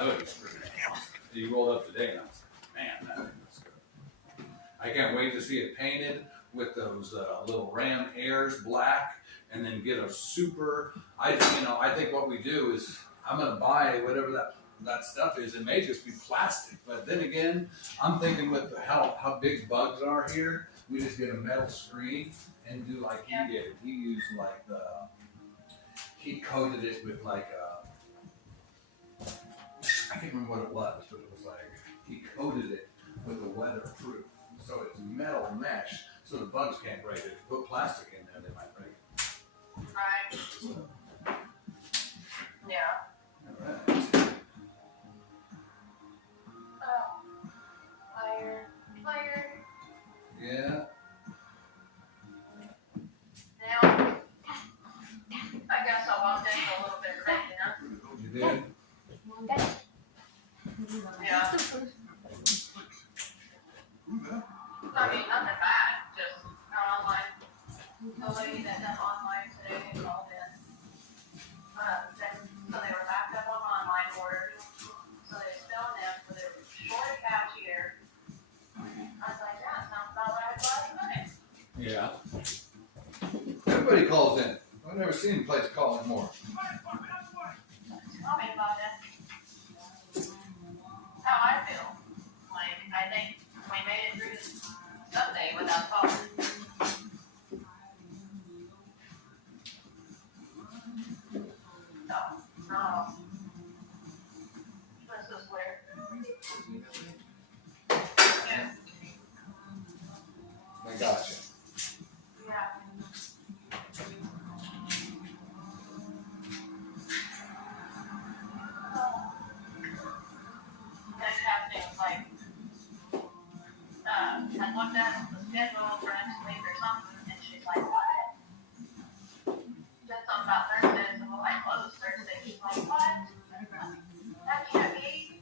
hood is pretty awesome. You rolled up today and I was like, man, that thing looks good. I can't wait to see it painted with those little Ram Airs black, and then get a super. I think what we do is I'm gonna buy whatever that stuff is. It may just be plastic, but then again, I'm thinking with how big bugs are here, we just get a metal screen and do like he did. He used like he coated it with like I can't remember what it was, but it was like he coated it with a weatherproof, so it's metal mesh, so the bugs can't break it. If you put plastic in there, they might break it. Right. So, Yeah. all right. Fire. Yeah. Now, I guess I walked into a little bit crazy, huh? You did. Yeah. I mean, nothing bad, just online. The lady that done online today had called in. So they were backed up on online orders. So they spelled them for their short cashier. I was like, yeah, sounds about right last minute. Yeah. Everybody calls in. I've never seen a place calling more. Tell me about it. How I feel. Like, I think we made it through this Sunday without calling. No. This is weird. Yeah. I gotcha. Yeah. That's happening, like, I looked at the schedule for next week or something, and she's like, what? Said something about Thursday, I said, well, I close Thursday. She's like, what? That can't be.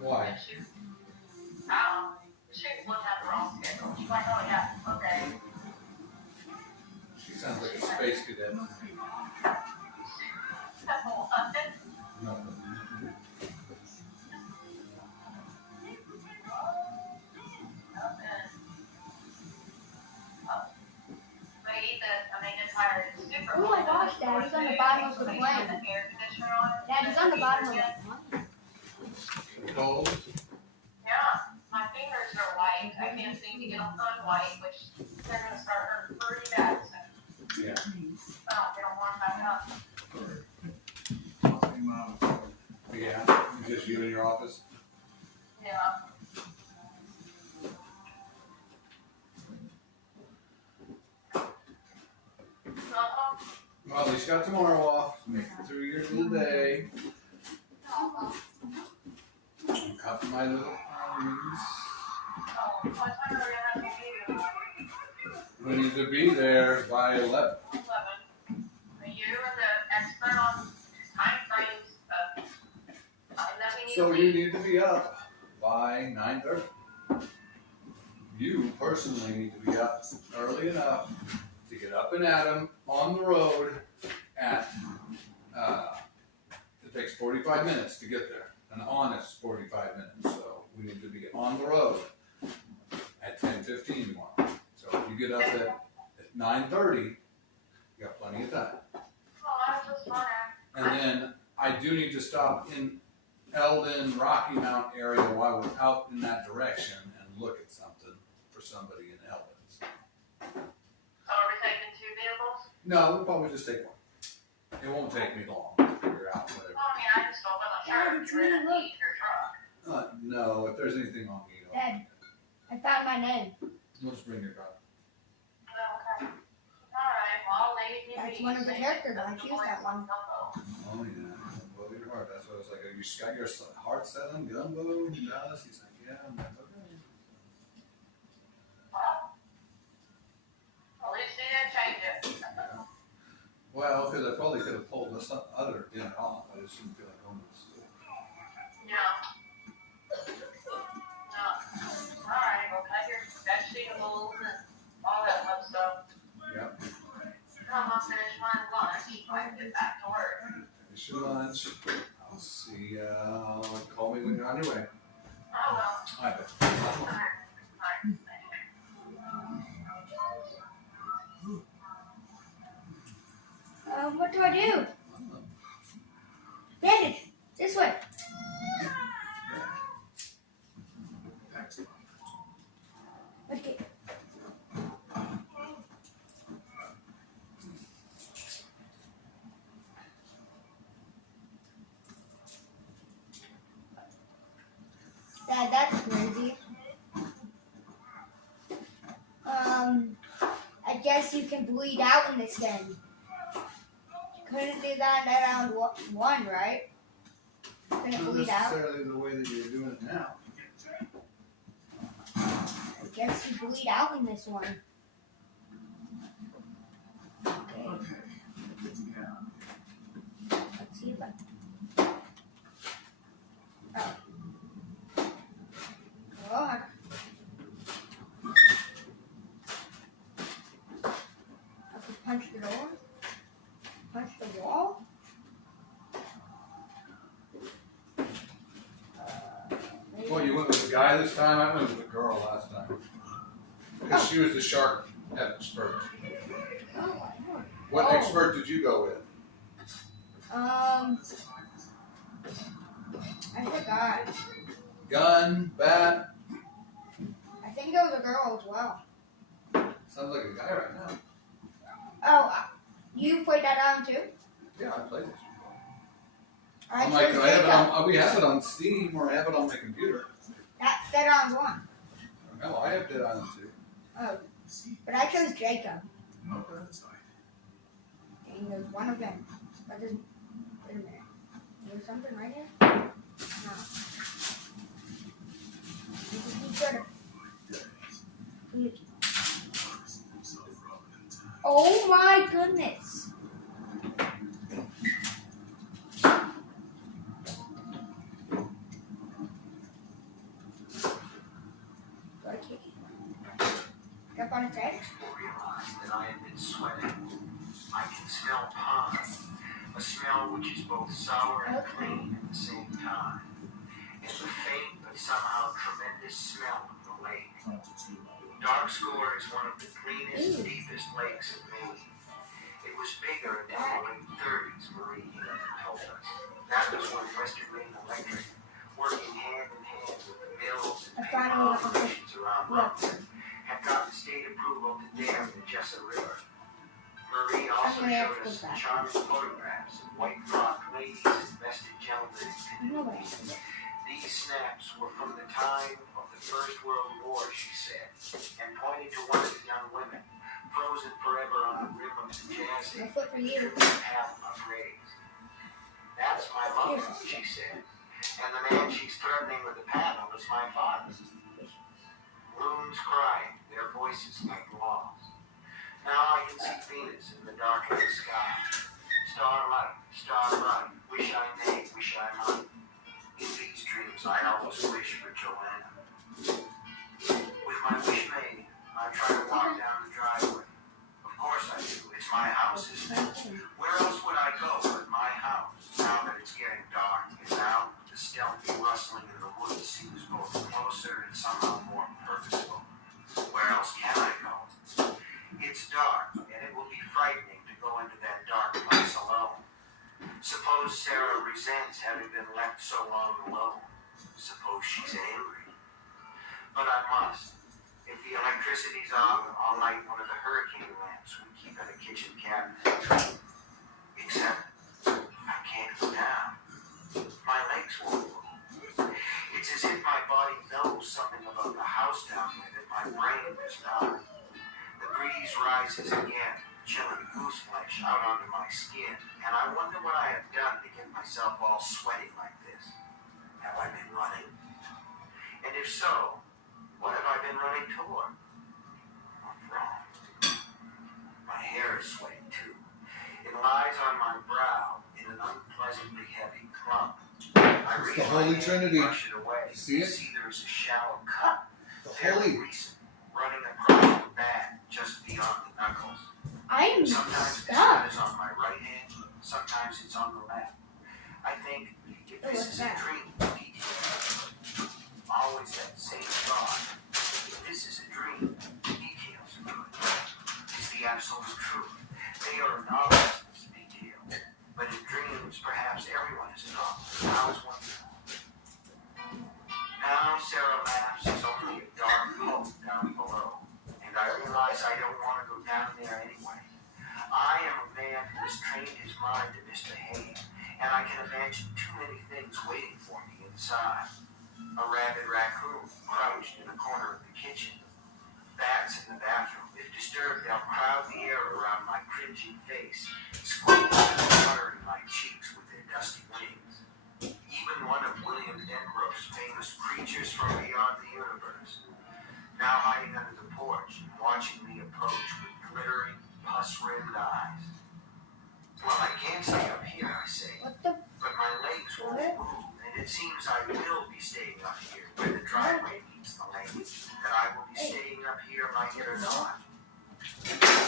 Why? And she looked at the wrong schedule. She's like, oh yeah, okay. She sounds like a space cadet. That's all. No. Oh my gosh, Dad, he's on the bottom of the plane. Dad, he's on the bottom of the plane. Cold? Yeah, my fingers are white. I can't seem to get them white, which they're gonna start hurting pretty bad soon. Yeah. Get them warmed back up. Yeah. Just you in your office? Yeah. Well, at least you got tomorrow off. Make it through your little day. Cup my little arms. What time are we gonna have to be? We need to be there by 11. 11. Are you the expert on time frames of time that we need So to you leave? need to be up by 9:30. You personally need to be up early enough to get up and at 'em on the road at, it takes 45 minutes to get there. An honest 45 minutes. So we need to be on the road at 10:15 tomorrow. So if you get up at 9:30, you got plenty of time. Oh, I was just wondering. And then I do need to stop in Eldon, Rocky Mount area while we're out in that direction and look at something for somebody in Eldon. So are we taking 2 vehicles? No, we'll probably just take one. It won't take me long to figure out whatever. Well, I mean, I just wasn't sure if you were gonna need your truck. No, if there's anything on me, Dad, I found my name. we'll just bring your car. Okay. Alright, well, I'll leave you That's be. one of the characters. I choose that one. Oh yeah, blow your heart. That's what I was like. You got your heart set on Gumbo in Dallas? He's like, yeah. I'm like, okay. Well, at least you didn't change it. Yeah. Well, because I probably could have pulled this other dinner off. I just didn't feel like going to school. Yeah. No. Alright, well, cut your vegetables and all that fun stuff. Yep. I'm gonna finish my lunch. I can get back to work. Finish your lunch. I'll see ya on your way. Oh, well. Alright, babe. Alright. What do I do? Bandage. This way. Okay. Dad, that's crazy. I guess you can bleed out in this game. You couldn't do that in round one, right? Couldn't Not bleed out. necessarily the way that you're doing it now. I guess you bleed out in this one. Okay. Let's see if I. Oh. God. I could punch the door. Punch the wall. Well, you went with the guy this time. I went with the girl last time. Because she was the shark expert. Oh, I know. What Oh. expert did you go with? I forgot. Gun, bat. I think it was a girl as well. Sounds like a guy right now. Oh, you played that on too? Yeah, I played this before. I I'm like, chose I have it Jacob. on, we have it on Steam or I have it on my computer. That's Dead on one. No, I have it on too. Oh, but I chose Jacob. Okay. And there's one of them. But there's, wait a minute. There's something right here? No. You should have. Oh my goodness. Do I kick it? Step on its head? Realized that I had been sweating. I can smell pond, a smell which is both sour and clean at the same time. And the faint but somehow tremendous smell of the lake. Dark Score is one of the cleanest, deepest lakes in Maine. It was bigger in the late 30s, Marie told us. That was when Western Maine Electric, working hand in hand with the mills and paper operations around Rockford, had gotten state approval to dam the Jessa River. Marie also showed us some charming photographs of white-frocked ladies and vested gentlemen in canoes. These snaps were from the time of the First World War, she said, and pointed to one of the young women, frozen forever on the rim of the Jazz No foot for you. path of rays. That's my mother, she said, and the man she's threatening with the paddle is my father. Loons crying, their voices like laws. Now I can see Venus in the darkening sky. Starlight, starbright, wish I may, wish I might. In these dreams I always wish for Joanna. With my wish made, I try to walk down the driveway. Of course I do, it's my house, isn't it? Where else would I go but my house, now that it's getting dark, and now the stealthy rustling in the woods seems both closer and somehow more purposeful. Where else can I go? It's dark, and it will be frightening to go into that dark place alone. Suppose Sarah resents having been left so long alone. Suppose she's angry. But I must. If the electricity's off, I'll light one of the hurricane lamps we keep in a kitchen cabinet. Except, I can't go down. My legs won't move. It's as if my body knows something about the house down there that my brain does not. The breeze rises again, chilling goose flesh out onto my skin, and I wonder what I have done to get myself all sweaty like this. Have I been running? And if so, what have I been running toward? What's wrong? My hair is sweaty too. It lies on my brow in an unpleasantly heavy clump. I It's reach the my Holy hand Trinity. and brush it away. You see it? See there is a shallow cut. The Fairly holy. recent, running across the back just beyond the knuckles. I am Sometimes the stuck. sweat is on my right hand, sometimes it's on the left. I think if Oh, this what's is that? a dream, PTSD, also the truth. They are novelists in detail, but in dreams, perhaps everyone is a novelist. How is one? Now Sarah laughs is only a dark hole down below, and I realize I don't want to go down there anyway. I am a man who has trained his mind to misbehave, and I can imagine too many things waiting for me inside. A rabid raccoon crouched in a corner of the kitchen. Bats in the bathroom. If disturbed, they'll crowd the air around my cringing face, squeaking and fluttering my cheeks with their dusty wings. Even one of William Enbrook's famous creatures from beyond the universe, now hiding under the porch and watching me approach with glittering, pus-rimmed eyes. Well, I can't stay up here, I say, What the? but my legs won't move, and it seems I will be staying up here where the driveway meets the lane. That I will be staying up here like it or not.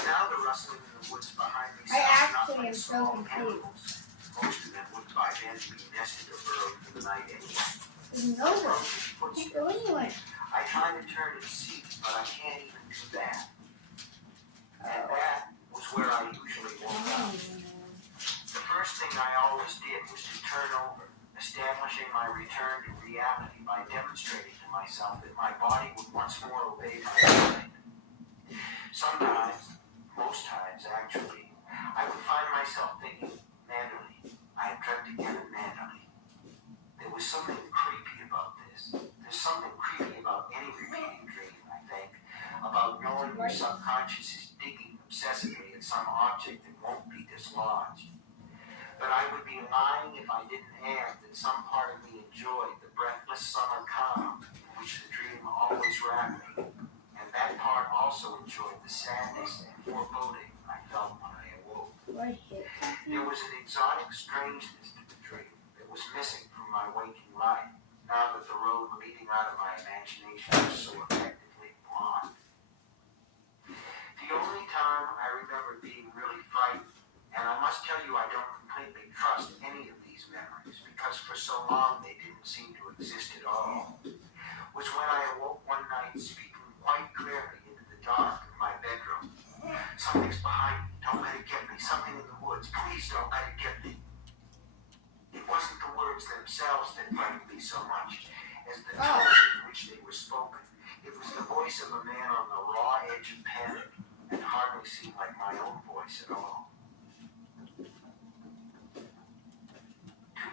Now the rustling in the woods behind me I sounds not actually like am so small confused. animals. Most of them would by then be nested or burrowed for the night anyway. There's no one. Approaching Can't footsteps. go anywhere. I try to turn and see, but I can't even do that. And that was where I usually woke up. The first thing I always did was to turn over, establishing my return to reality by demonstrating to myself that my body would once more obey my mind. Sometimes, most times actually, I would find myself thinking, Natalie, I have dreamt again of Natalie. There was something creepy about this. There's something creepy about any repeating dream, I think, about knowing your subconscious is digging obsessively at some object that won't be dislodged. But I would be lying if I didn't add that some part of me enjoyed the breathless summer calm in which the dream always wrapped me, and that part also enjoyed the sadness and foreboding I felt when I awoke. There was an exotic strangeness to the dream that was missing from my waking life, now that the road leading out of my imagination was so effectively blocked. The only time I remember being really frightened, and I must tell you I don't completely trust any of these memories because for so long they didn't seem to exist at all, was when I awoke one night speaking quite clearly into the dark of my bedroom. Something's behind me. Don't let it get me. Something in the woods. Please don't let it get me. It wasn't the words themselves that frightened me so much as the tone in which they were spoken. It was the voice of a man on the raw edge of panic and hardly seemed like my own voice at all. 2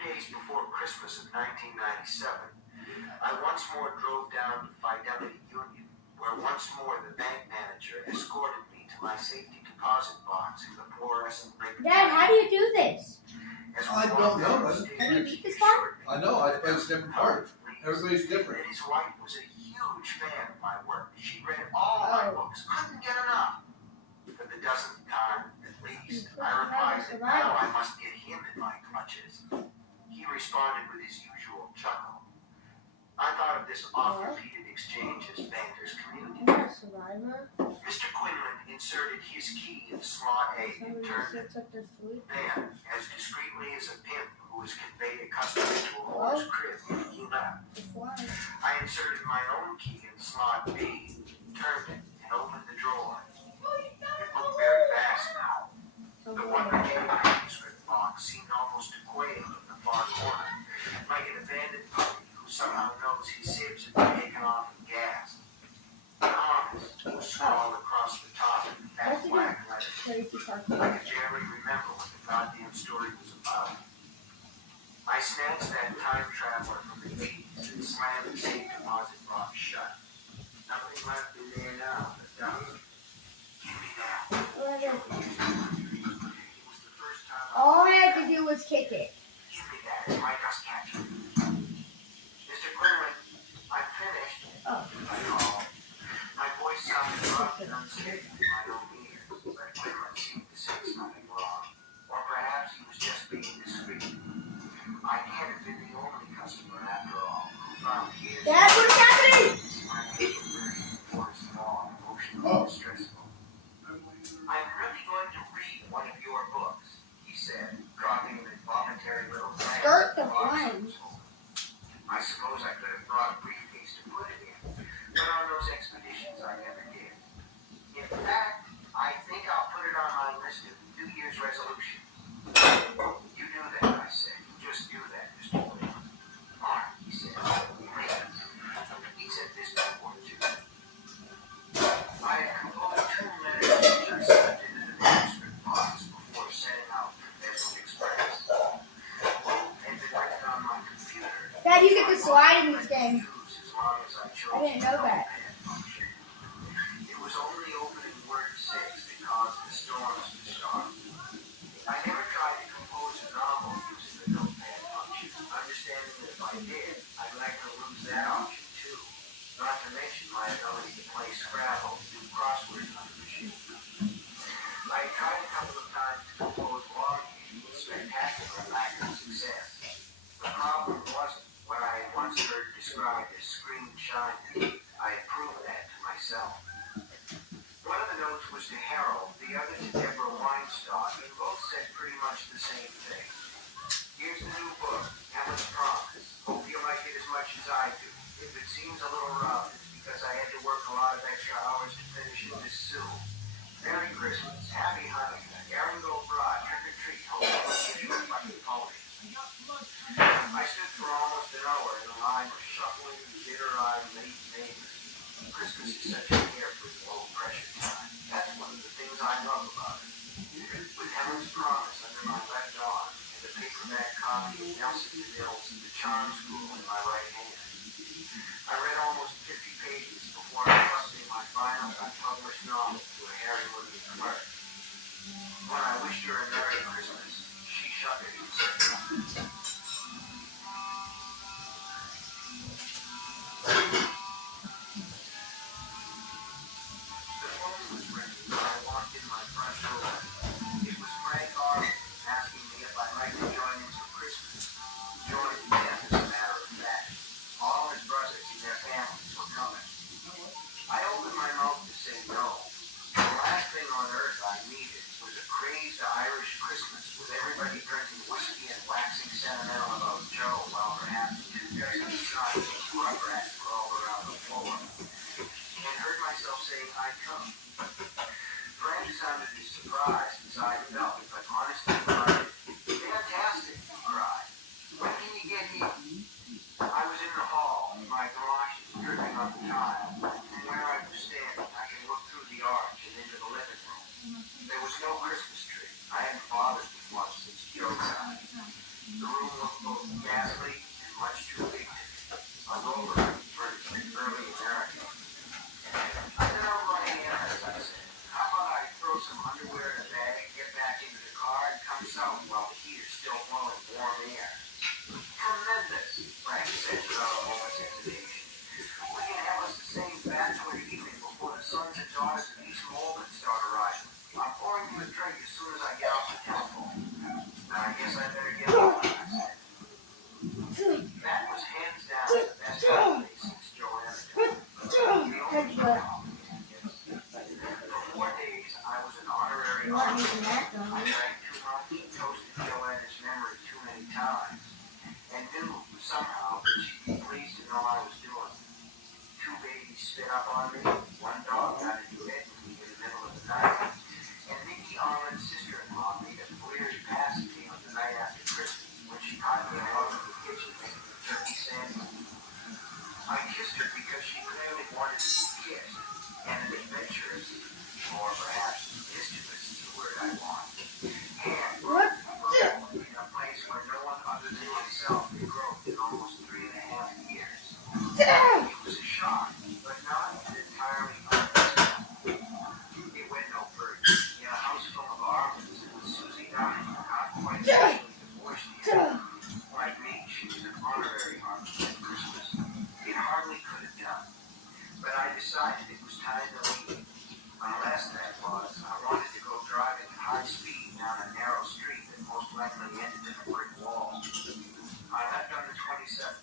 days before Christmas of 1997, I once more drove down to Fidelity Union, where once more the bank manager escorted me to my safety deposit box in the fluorescent brick. Dad, how do you do this? As we I walked don't know, down the bud. stairs, Can you beat this he one? assured me I know, it's a different part. Everybody's different. that his wife was a huge fan of my work. She read all my books, couldn't get enough. For the dozenth time, at least, I replied that now I must get him in my clutches. He responded with his usual chuckle. I thought of this oft-repeated exchange as bankers communicate. I'm not a survivor. Mr. Quinlan inserted his key in slot A and turned it. Then, as discreetly as a pimp who has conveyed a customer to a horse crib, he left. I inserted my own key in slot B, turned it, and opened the drawer. It looked very vast now. The one containing the manuscript box seemed almost to quail in the far corner, like an abandoned puppy who somehow knows his sibs have been taken off and gassed. Thomas was scrawled across the top in fat black letters. I could barely remember what the goddamn story was about. I snatched that time traveler from the 80s and slammed the safe deposit box shut. Nothing left in there now but dust. Give me that. It was the first time All I had to do was kick it. Give me that. It's my dust catcher. Mr. Quinlan, I'm finished. Oh. I called. My voice sounded rough and unsteady in my own ears, but Quinlan seemed to sense nothing wrong. Or perhaps he was just being discreet. I can't have been the only customer after all who found his Dad, what is happening? financial burden for his long, emotionally distressful. I'm really going to read one of your books, he said, dropping an involuntary little glance Skirt the at box flames. he was holding. I suppose I could have brought a briefcase to put it in, but on those expeditions I never did. In fact, I think I'll put it computer. Dad, you get the slide in this game. As long as I chose I didn't know that. It was only opening word 6 that caused the storms to start. I never tried to compose a novel using the notepad function, understanding that if I did, I'd likely lose that option too. Not to mention my ability to play Scrabble and do crosswords on the machine. I tried a couple of times to compose log games with spectacular lack of success. The problem wasn't what I had once heard described as screen shyness. I had proved that to myself. One of the notes was to Harold, the other to Deborah Weinstock, and both said pretty much the same thing. Here's the new book, Helen's Promise. Hope you like it as much as I do. If it seems a little rough, it's because I had to work a lot of extra hours to finish it this soon. Merry Christmas, Happy Hanukkah, Aaron Go Broad, trick or treat, hope you don't get you a fucking pony. I stood for almost an hour in a line of shuffling, bitter-eyed late neighbors. Christmas is such a carefree, low-pressure time. That's one of the things I love about it. With Helen's Promise under my left arm and a paperback copy of Nelson DeMille's The Charm School in my right hand. I read almost 50 pages before entrusting my final unpublished novel to a Harry Woodley clerk. When I wished her a Merry Christmas, she shuddered and said nothing. The phone was ringing when I walked in my front door. It was Frank Arlen asking me if I'd like to join him for Christmas. Join him, as a matter of fact. All his brothers and their families were coming. I opened my mouth to say no. The last thing on earth I needed was a crazed Irish Christmas with everybody drinking whiskey and waxing sentimental about Joe while perhaps 2 dozen snotty rugrats crawled around the floor. And heard myself saying I'd come. Frank sounded as surprised as I felt, but honestly cried, "Fantastic," he cried. "When can you get here?" I was in the hall, my galoshes dripping on the tile. From where I was standing, I could look through the arch and into the living room. There was no Christmas tree. I hadn't bothered with one since Joe died. The room looked both ghastly and much too big to me. A roller furnished in early America. I said, "I'm running errands," I said. "How about I throw some underwear in a bag, get back into the car, and come south while the heater's still blowing warm air?" "Tremendous," Frank said without a moment's hesitation. "We can have us the same bachelor evening before the sons and daughters of East Malden start arriving. I'm pouring you a drink as soon as I get off the telephone." "Now I guess I better get on," I said. That was hands down the best holiday since Joanna died. For 4 days, I was an honorary You want artist. using that, don't I you? drank too much and toasted Joanna's memory too many times, and knew somehow that she'd be pleased to know I was doing it. 2 babies spit up on me, 1 dog got into bed with me in the middle of the night, and Nikki Arlen's sister-in-law made a weird pass at me on the night after Christmas when she caught me alone in the kitchen making a turkey sandwich. I kissed her because she clearly wanted to be kissed, and an adventurous, or perhaps mischievous is the word I want, hand What? in a place where no one other than myself had grown in almost 3.5 years. It was a shock, but not an entirely unexpected. It went no further. In a house full of Arlens and with Susie Dunning, not quite officially divorced yet. Like me, she was an honorary Arlen at Christmas. It hardly could have done. But I decided it was time to leave. Unless that was, I wanted to go driving at high speed down a narrow street that most likely ended in a brick wall. I left on the 27th,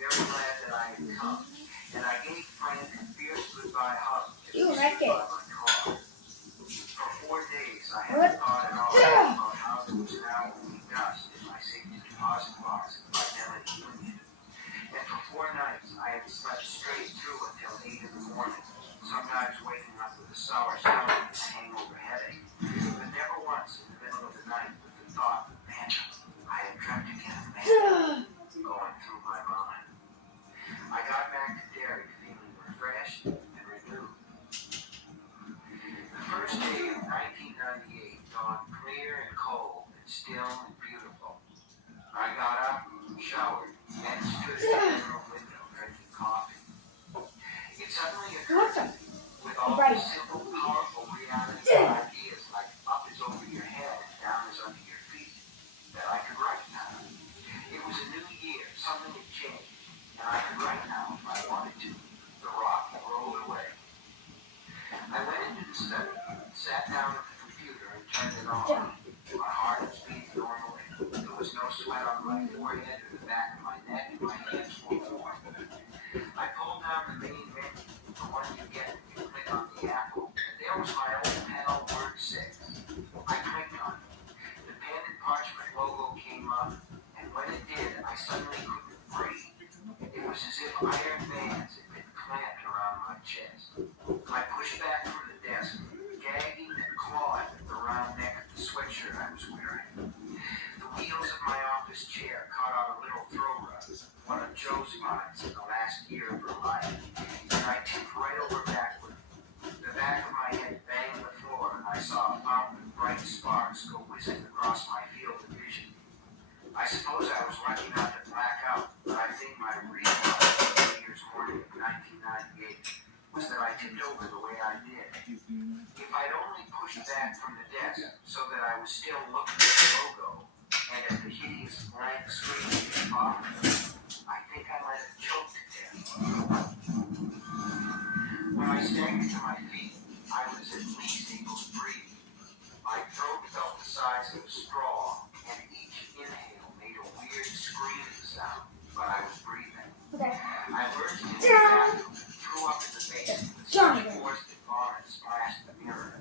very glad that I had come, and I gave Frank a fierce goodbye hug as we You stood like by it. my car. For 4 days, I hadn't thought at all about how there was now only dust in my safety deposit box at Fidelity Union. And for 4 nights, I had slept straight through until 8 in the morning, sometimes waking up with a sour stomach and a hangover headache, but never once in the middle of the night with the thought, "Man, I had dreamt again, man," going through my mind. I got back to Derry feeling refreshed and renewed. The first day of 1998 dawned clear and cold and still and beautiful. I got up, showered, and stood at the general window drinking coffee. It suddenly occurred to me, with all the simple, powerful reality of ideas like up is over your head and down is under your feet, that I could write now. It was a new year, something had changed, and I could write now if I wanted to. The rock had rolled away. I went into the study, sat down at the computer and turned it on. My heart was beating normally. There was no sweat on my forehead or the back of my neck, and my hands were warm. I pulled down the main menu, the one you get when you click on the apple, and there was my old pal Word 6. I clicked on it. The pen and parchment logo came up, and when it did, I suddenly couldn't breathe. It was as if iron bands had been clamped around my chest. I pushed back from the desk, gagging and clawing at the round neck of the sweatshirt I was wearing. The wheels of my office chair caught on a little throw rug, one of Joe's finds in the last year of her life, and I tipped right over backward. The back of my head banged the floor, and I saw a fountain of bright sparks go whizzing across my field of vision. I suppose I was lucky not to black out, but I think my real life on New Year's morning of 1998 was that I tipped over the way I did. If I'd only pushed back from the desk so that I was still looking at the logo and at the hideous blank screen at the bottom, I think I might have choked to death. When I staggered to my feet, I was at least able to breathe. My throat felt the size of a straw, and each inhale made a weird screaming sound, but I was breathing. Okay. I lurched into the bathroom and threw up in the basin with such force that vomit splashed the mirror.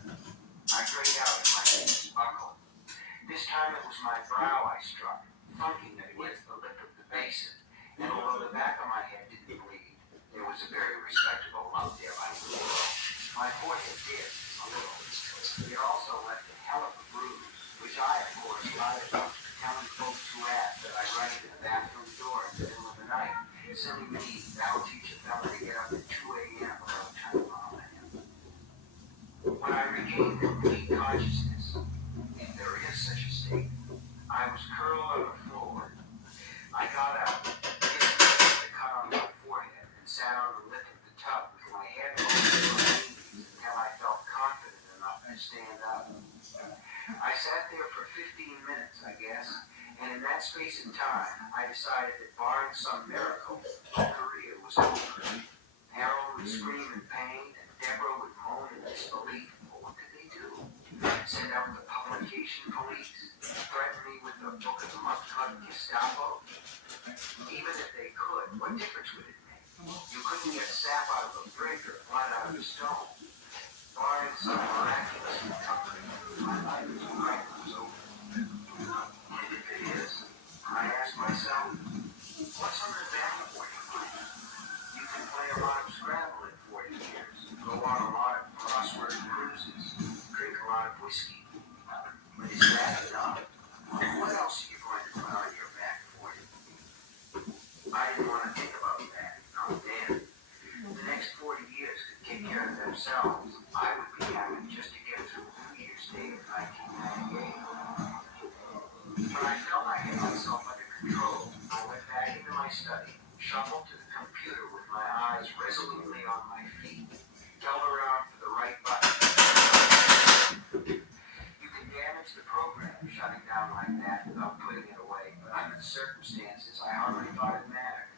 I grayed out and my knees buckled. This time it was my brow I struck, thunking against the lip of the basin, and although the back of my head didn't bleed, there was a very respectable lump there I knew. My forehead did, a little. It also left a hell of a bruise, which I, of course, lied about, telling folks who asked that I run into the bathroom door in the middle of the night. Silly me, that'll teach a fella to get up at 2 a.m. without turning on him. When I regained complete consciousness, if there is such a state, I was curled on the floor. I got up, distanced the cut on my forehead, and sat on the lip of the tub with my head over my knees until I felt confident enough to stand up. I sat there for 15 minutes, I guess, and in that space and time, I decided that barring some miracle, my career was over. Harold would scream in pain, and Deborah would moan in disbelief. Well, what could they do? Send out the publication police? Threaten me with the book of the mud-cut Gestapo? Even if they could, what difference would it make? You couldn't get sap out of a brick or blood out of a stone. Barring some miraculous recovery, my life as a writer was over. And if it is, I ask myself, what's on the back of 45? You can play a lot of Scrabble at 40 years, go on a lot of crossword cruises, drink a lot of whiskey. But is that enough? What else are you going to put on your back for you? I didn't want to think about that, not then. The next 40 years could take care of themselves. I would be happy just to get through New Year's Day of 1998. When I felt I had myself under control, I went back into my study, shuffled to the computer with my eyes resolutely on my feet, felt around for the right button. You can damage the program shutting down like that without putting it away, but under the circumstances, I hardly thought it mattered.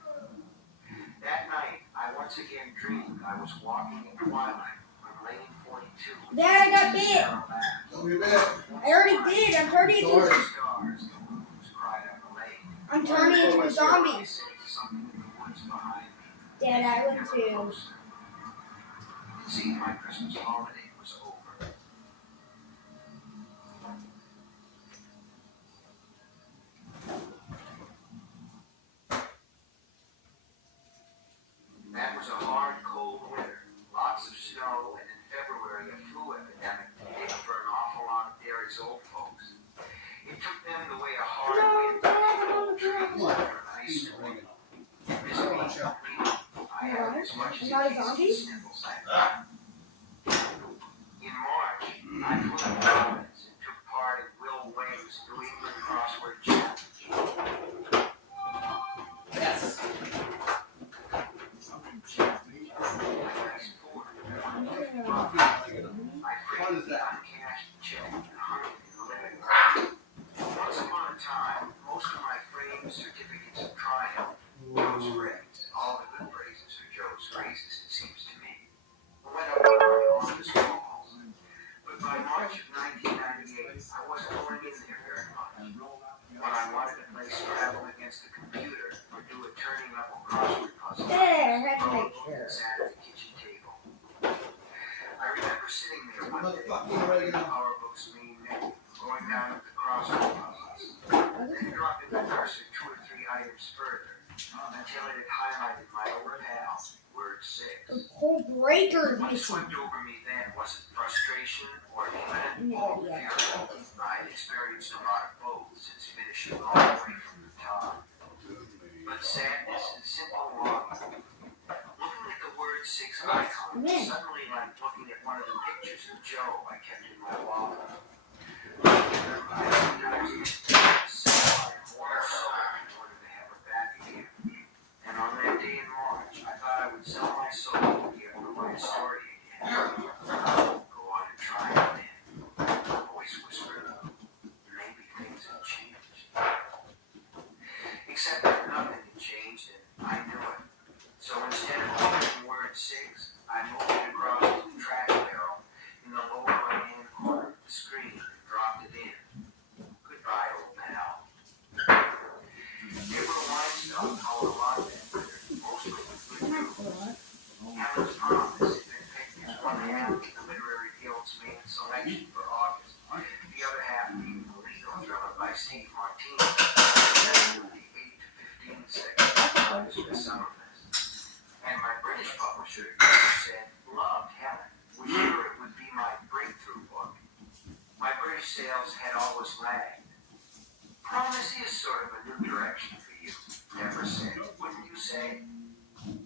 That night, I once again dreamed I was walking in twilight on lane 42. Dad, I got bit. I already did. I'm turning into a zombie. Dad, I went to. It seemed my Christmas holiday was over. That was a hard, cold winter. Lots of snow, and in February a flu epidemic hit for an awful lot of Derry's old folks. It took them the way a hard wind takes old trees after an ice storm. It missed me completely. I had as much as a case of sniffles I got. In March, I flew to Providence and took part in Will Wayne's New England Crossword Challenge. Yes. Joe's phrase. All the good phrases are Joe's phrases, it seems to me. I went up to my office calls. But by March of 1998, I wasn't going in there very much. When I wanted to play Scrabble against the computer or do a turning level crossword puzzle, There, I have to Roland make sure. sat at the kitchen table. I remember sitting there one day, reading the PowerBook's main menu, going down to the crossword puzzles, then dropping the cursor 2 or 3 items further until it had highlighted my old pal, word 6. The whole breaker is What missing. swept over me then wasn't frustration or imminent fury. I'd experienced a lot of both since finishing all the way from the top. But sadness and simple longing. Looking at the word 6 icon was suddenly like looking at one of the pictures of Joe I kept in my wallet. I sometimes sell my immortal soul in order to have her back again. And on that day in March, I thought I would sell my soul to be able to write a story again. Go on and try it then. The voice whispered, maybe things have changed. Except that nothing had changed, and I knew it. So instead of opening word 6, I moved it across to the track barrel in the lower right-hand corner of the screen and dropped it in. Goodbye, old pal. Deborah Weinstein called a lot of that letter, mostly with good news. Helen's Promise had been picked as one half of the Literary Guild's main selection for August, the other half being the legal thriller by Steve Martinez, the 8 to 15 section of the Summerfest. And my British publisher said, loved Helen, was sure it would be my breakthrough book. My British sales had always lagged. Promise is sort of a new direction for you, Deborah said, wouldn't you say?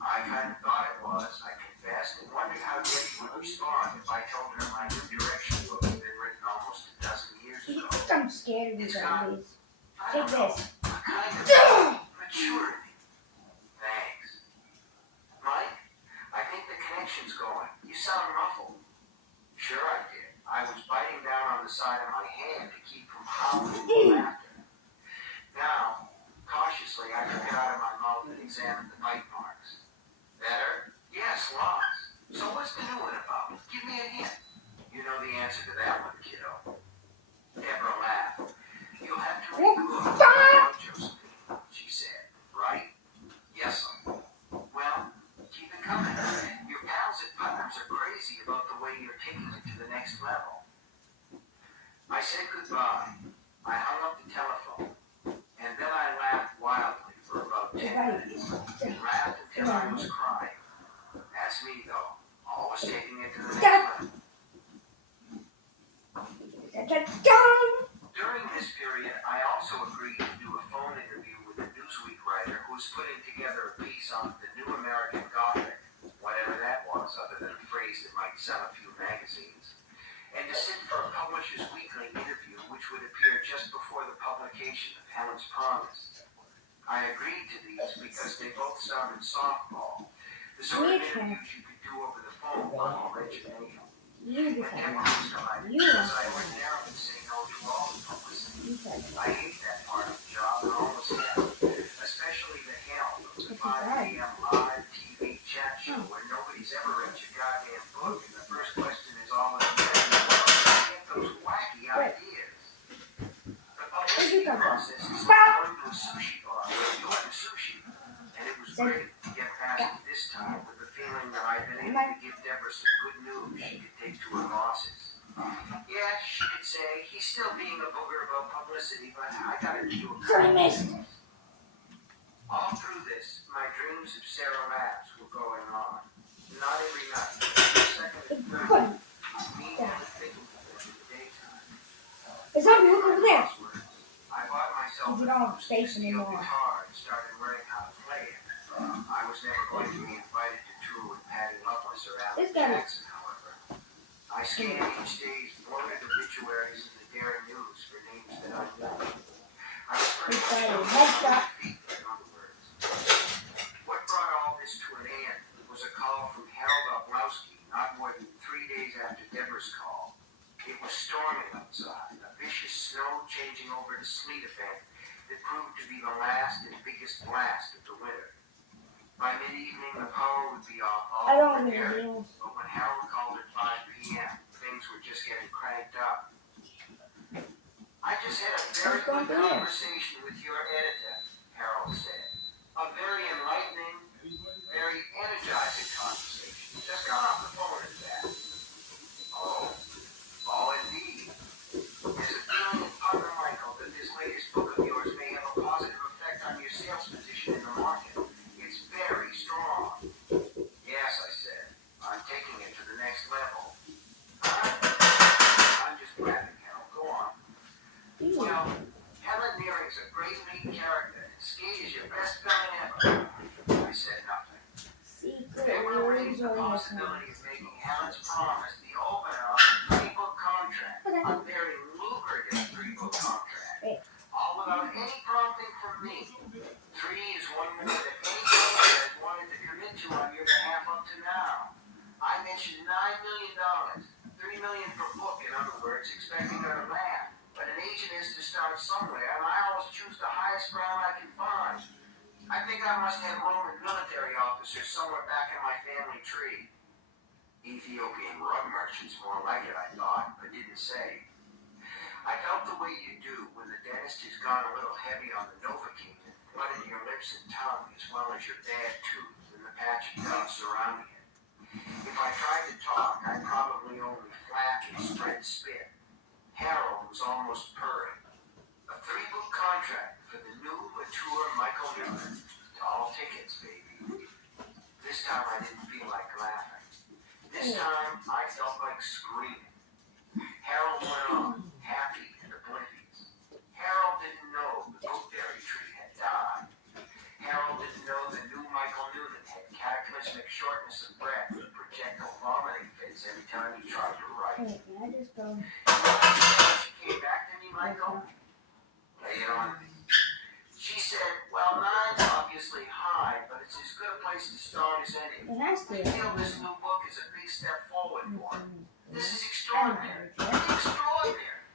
I kind of thought it was, I confessed, and wondered how Debbie would respond if I told her my new direction book had been written almost a dozen years ago. I'm scared of these zombies. I Take don't know, this. a kind of maturity. Thanks. Mike, I think the connection's going. You sound muffled. Sure I did. I was biting down on the side of my hand to keep from howling with laughter. Now, cautiously, I took it out of my mouth and examined the bite marks. Better? Yes, lots. So what's the new one about? Give me a hint. You know the answer to that one, kiddo. Deborah laughed. You'll have to read the book about Josephine, she said. Right? Yes, sir. Well, keep it coming. Your pals at Putnam's are crazy about the way you're taking it to the next level. I said goodbye. I hung up the telephone. And then I laughed wildly for about 10 minutes. Laughed until I was crying. That's me, though. Always taking it to the next level. During this period, I also agreed to do a phone interview with a Newsweek writer who was putting together a piece on the New American Gothic, whatever that was, other than a phrase that might sell a few magazines, and to sit for a Publishers Weekly interview which would appear just before the publication of Helen's Promise. I agreed to these because they both sounded softball, the sort of interviews you could do over the phone while you read your mail. You And Deborah was delighted because I ordinarily say no to all the publicity. I hate that part of the job and always have, especially the hell of the 5 a.m. live TV chat show where nobody's ever read your goddamn book and the first question is always, where do you get those wacky ideas? The publicity process is like going to a sushi bar where you order sushi, and it was great to get past it this time with the feeling that I'd been able to give Deborah some good news she could take to her bosses. Yeah, she could say, he's still being a booger about publicity, but I gotta do a couple. All through this, my dreams of Sarah Labs were going on. Not every night, but every second and third. Immediately thinking of it in the daytime. It's not look over there. I bought myself Is a it on acoustic station steel anymore? guitar and started learning how to play it. I was never going to be invited to tour with Patty Loveless or Alan This guy- Jackson, however. I scanned each day's bloated obituaries in the Daily News for names that I knew. I was pretty much This guy- on that's my that- feet, in other words. What brought all this to an end was a call from Harold Oblowski not more than 3 days after Deborah's call. It was storming outside, a vicious snow changing over to sleet event that proved to be the last and biggest blast of the winter. By mid-evening, the power would be off all I don't over want the to area. deal. But when Harold called at 5 p.m., things were just getting cranked up. I just had a very What's going good on here? conversation with your editor, Harold said. A very enlightening, very energizing conversation. Just got off the phone at that. Oh, indeed. There's a feeling in Partner Michael that this latest book of yours may have a positive effect on your sales position in the market. It's very strong. Yes, I said. I'm taking it to the next level. Huh? I'm just grabbing Harold. Go on. Well, Helen Nearing's a great lead character. Skate is your best villain ever. I said nothing. Secret They were words raising the or possibility of making Helen's promise the opener of a three-book contract. A very lucrative three-book contract. All without any prompting from me. 3 is one more than any publisher has wanted to commit to on your behalf up to now. I mentioned $9 million. $3 million per book, in other words, expecting her to laugh. But an agent is to start somewhere, and I always choose the highest ground I can find. I think I must have Roman military officers somewhere back in my family tree. Ethiopian rug merchants more like it, I thought, but didn't say. I felt the way you do when the dentist has gone a little heavy on the Novocaine and flooded your lips and tongue, as well as your bad tooth and the patch of gum surrounding it. If I tried to talk, I'd probably only flap and spread spit. Harold was almost purring. A 3-book contract for the new, mature Michael Newman. Tall tickets, baby. This time I didn't feel like laughing. This time I felt like screaming. Harold went on, happy and oblivious. Harold didn't know the bookberry tree had died. Harold didn't know the new Michael Newman had cataclysmic shortness of breath and projectile vomiting fits every time he tried to write. Wait, I just go. She came back to me, Michael. Lay it on me. She said, well, 9's obviously high, but it's as good a place to start as any. It has to I be. feel this new book is a big step forward for him. This is extraordinary. Extraordinary.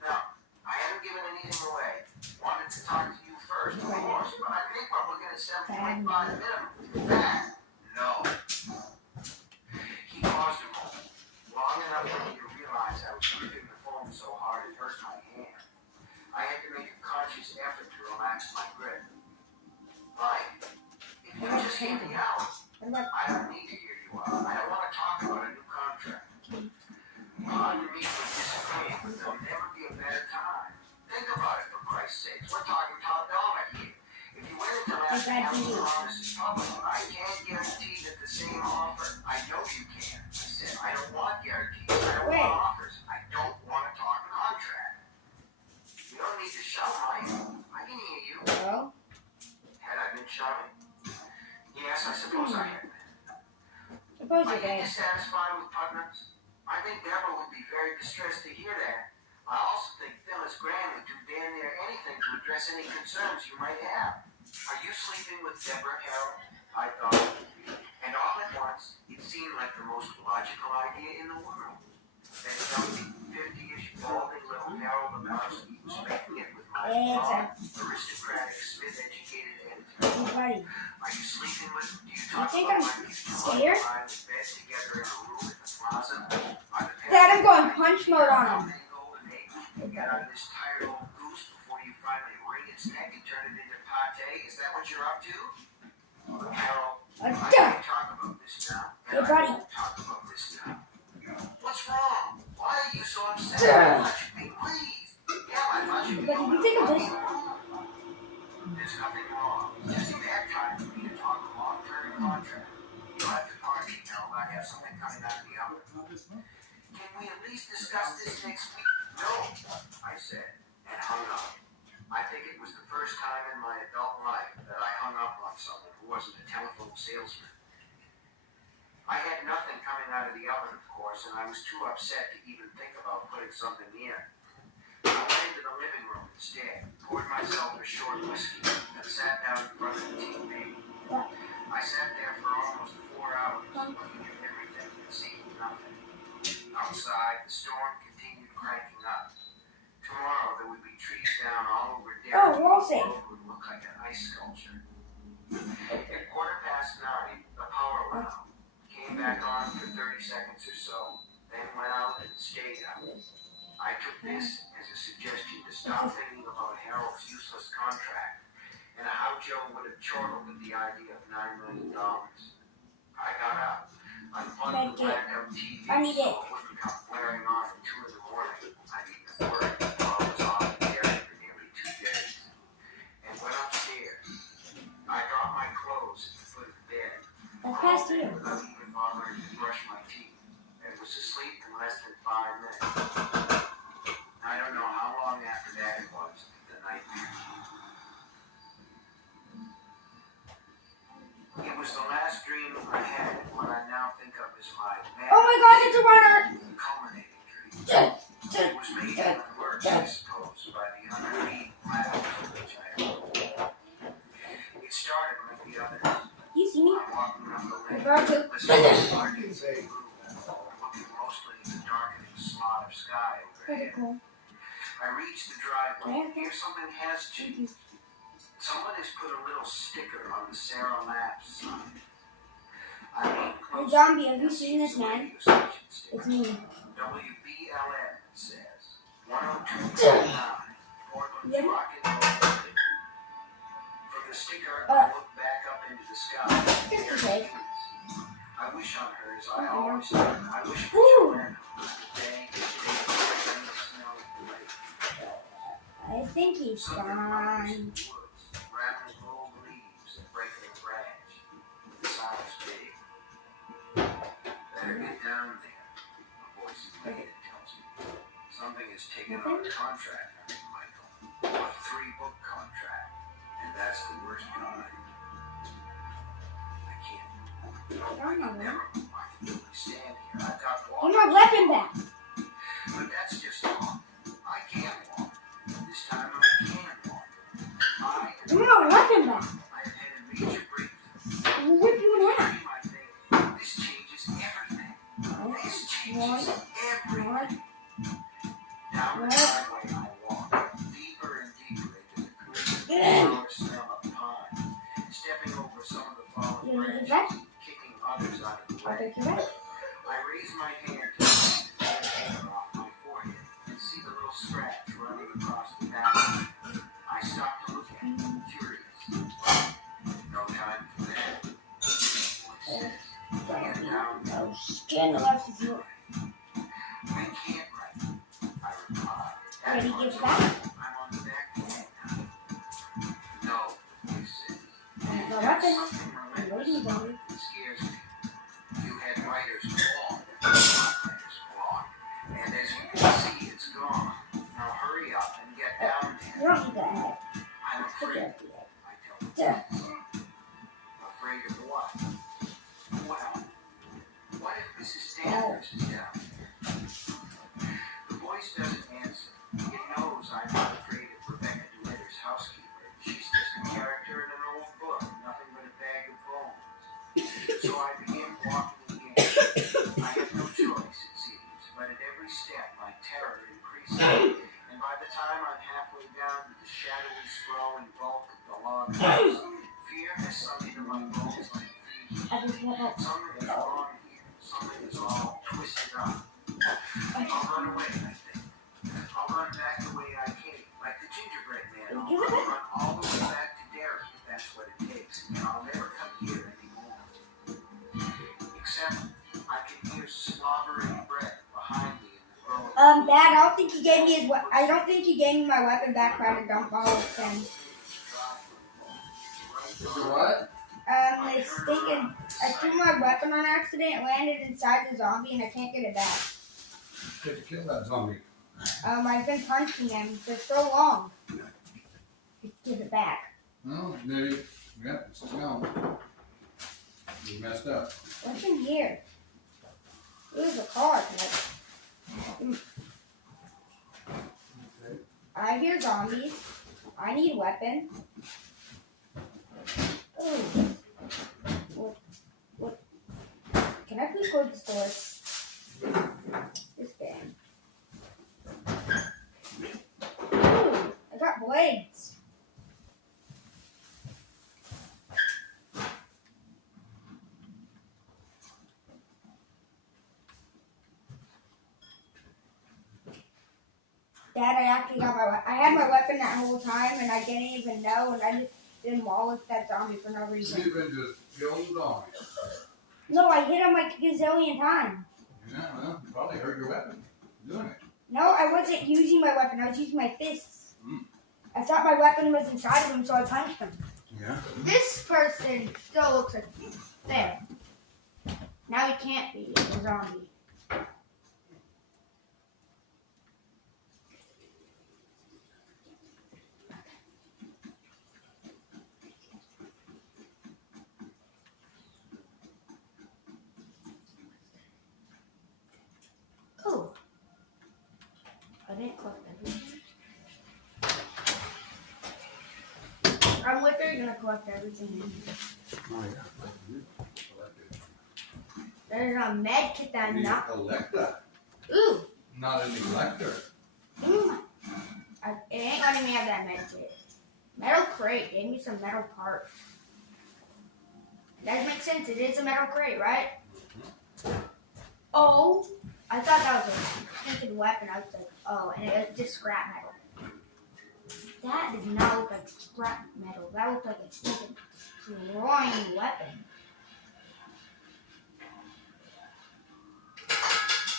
Now, I haven't given anything away. Wanted to talk to you first, of course, but I think we're looking at 7.5 minimum. That, no. He paused a moment, long enough for me to realize I was gripping the phone so hard it hurt my hand. I had to make a conscious effort to relax my grip. Mike, if you just hear me out, I don't need to hear you out. I don't want to talk about a new contract. Pardon me for disagreeing, but there'll never be a better time. Think about it, for Christ's sake. We're talking top dollar here. If you went into last Helen's promises public, I can't guarantee that the same offer. I know you can. I said, I don't want guarantees. I don't want offers. I don't want to talk contract. You don't need to shout, Mike. I can hear you. Well, Had I been shouting? Yes, I suppose I had been. suppose Are you're you right. dissatisfied with Putnam's? I think Deborah would be very distressed to hear that. I also think Phyllis Graham would do damn near anything to address any concerns you might have. Are you sleeping with Deborah, Harold? I thought. And all at once, it seemed like the most logical idea in the world. That healthy, 50-ish, balding little Harold Lebowski was making it with my broad, aristocratic, Smith-educated editor. Hey, buddy. Are you sleeping with? Do you talk think about I'm like these scared? lying in bed together in a room at the plaza? Are the Dad, I'm going punch mode on him. golden egg you get out of this tired old goose before you finally wring its neck and turn it into pate? Is that what you're up to? Harold, I can't talk about this now. Hey, buddy. I won't talk about this now. What's wrong? Why are you so upset? I thought you'd be pleased. Yeah, I thought you'd be But you think of this. There's nothing wrong. Just a bad time for me to talk a long-term contract. You'll have to pardon me, Harold. I have something coming out of the oven. Can we at least discuss this next week? No, I said, and hung up. I think it was the first time in my adult life that I hung up on someone who wasn't a telephone salesman. I had nothing coming out of the oven, of course, and I was too upset to even think about putting something in. I went into the living room instead, poured myself a short whiskey, and sat down in front of the TV. I sat there for almost 4 hours, looking at everything and seeing nothing. Outside, the storm continued cranking up. Tomorrow, there would be trees down all over Derry. Oh, we'll see. The world would look like an ice sculpture. At 7:15, 30 seconds or so, then went out and stayed out. I took this as a suggestion to stop thinking about Harold's useless contract and how Joe would have chortled at the idea of $9 million. I got up, unplugged the backup TV I need so it. it wouldn't come flaring on at 2 in the morning. I'd even worried while I was on the air for nearly 2 days. And went upstairs. I dropped my clothes at the foot of the bed. That's past you. Without even bothering to brush my teeth. And was asleep in less than 5 minutes. I don't know how long after that it was, the nightmare. It was the last dream I had, and what I now think of as my Oh my God, it's a runner! culminating dream. It was made even worse, I suppose, by the underneath clouds in which I awoke. It started like the others. You see me? I'm walking up the lane, Virgil. listening to the market's room, looking mostly at the darkening slot of sky Pretty overhead. cool. I reached the driveway. Okay. Here something has changed. Someone has put a little sticker on the Sarah Labs sign. I leaned Hey closer zombie, have you and seen this the man? radio station sticker. It's me. WBLM, it says. 102.9, Portland's Yeah. rock and roll radio. From the sticker, I looked back up into the sky. This is There's it. Venus. I wish on her as I always do. I wish for Ooh. Joanna. Day, rain, snow, lake. I think he's Something runs in fine. the woods, rattling old leaves and breaking a branch. The sound's big. Better get down there, a voice in my head tells me. Something has taken on a contract on it, Michael. A 3-book contract. And that's the worst kind. I can't. I can never. I can only stand here. I've got Give water. my weapon back. But that's just talk. I can't walk. This time I can walk. Give my weapon back. I have had a major breakthrough. I'll rip you in half. Dream, I think. This changes everything. This changes everything. Down the driveway I walk, deeper and deeper into the clean flower smell of pine, stepping over some of the fallen You want to get branches, back? kicking others out of the I'll way. take you back. I raise my hand to take the hair off my forehead and see the little scratch running across the back. I stop to look at it, curious. No time for that. Voice says, "Get down there." No skin left of you. I can't write. I reply. Ready to give it back? I'm on the back end now. No, he says. My That's weapon. something I'm relentless waiting for you. that scares me. You had writer's block. Writer's block. And as you can see, it's gone. Now hurry up and get down You there. don't need that head. I'm Stick afraid. it up here. I tell the There. Afraid of what? Well, what if Mrs. Sanders is down there? The voice doesn't answer. It knows I'm not afraid of Rebecca DeWitter's housekeeper. She's just a character in an old book, nothing but a bag of bones. So I begin walking again. I have no choice, it seems, but at every step my terror increases. And by the time I'm halfway down to the shadowy, sprawling bulk of the log house, fear has sunk into my bones like fever. I just want that. Something is wrong here. Something is all twisted up. I'll run away, I think. I'll run back the way I came, like the gingerbread man. I'll run all the way back to Derry if that's what it takes, and I'll never come here anymore. Except I can hear slobbering breath behind me in the growing. Dad, I don't think he gave me his. I don't think he gave me my weapon back by the dump all of them. What? It's thinking I threw my weapon on accident, it landed inside the zombie, and I can't get it back. Did you kill that zombie? I've been punching him for so long. Just give it back. No, dude. Yep, it's gone. You messed up. What's in here? There's a card. I hear zombies. I need a weapon. Ooh. What? Can I please go to the store? This thing. Ooh, I got blades. Dad, I actually got I had my weapon that whole time, and I didn't even know, and I just did maul with that zombie for no reason. You've been just killed the zombie. No, I hit him like a gazillion times. Yeah, well, you probably hurt your weapon doing it. No, I wasn't using my weapon. I was using my fists. Mm. I thought my weapon was inside of him, so I punched him. Yeah. This person still looks like there. Now he can't be a zombie. Oh. I didn't collect everything. I'm literally gonna collect everything. Oh, yeah. There's a med kit that I'm You not. collect that, Ooh. not a neglector. Ooh. It ain't letting me have that med kit. Metal crate gave me some metal parts. That makes sense. It is a metal crate, right? Oh. I thought that was a stinking weapon. I was like, oh, and it was just scrap metal. That did not look like scrap metal. That looked like a stinking destroying weapon.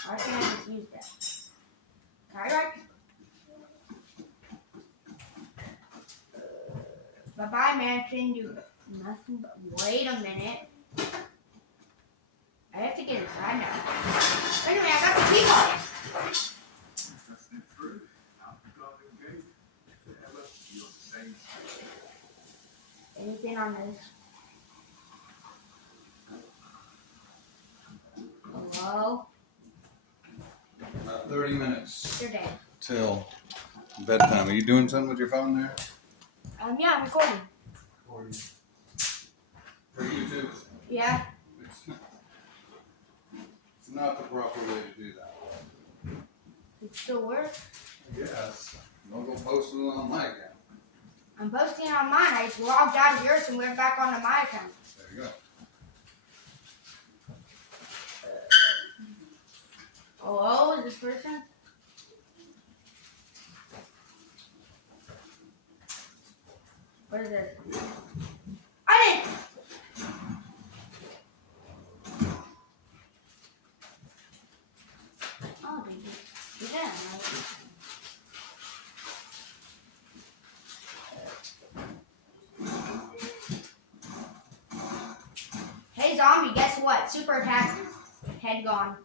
Why can't I just use that? Alright. Bye-bye, mansion. You nothing but wait a minute. I have to get inside now. Anyway, I got the key card. Anything on this? Hello? About 30 minutes You're dead. till bedtime. Are you doing something with your phone there? Yeah, I'm recording. For YouTube. Yeah. It's not the proper way to do that. It still works. Yes. Don't go posting it on my account. I'm posting it on mine. I just logged out of yours and went back onto my account. There you go. Hello, is this person? What is this? I didn't. Oh, did you? You didn't. Hey zombie, guess what? Super attack. Head gone.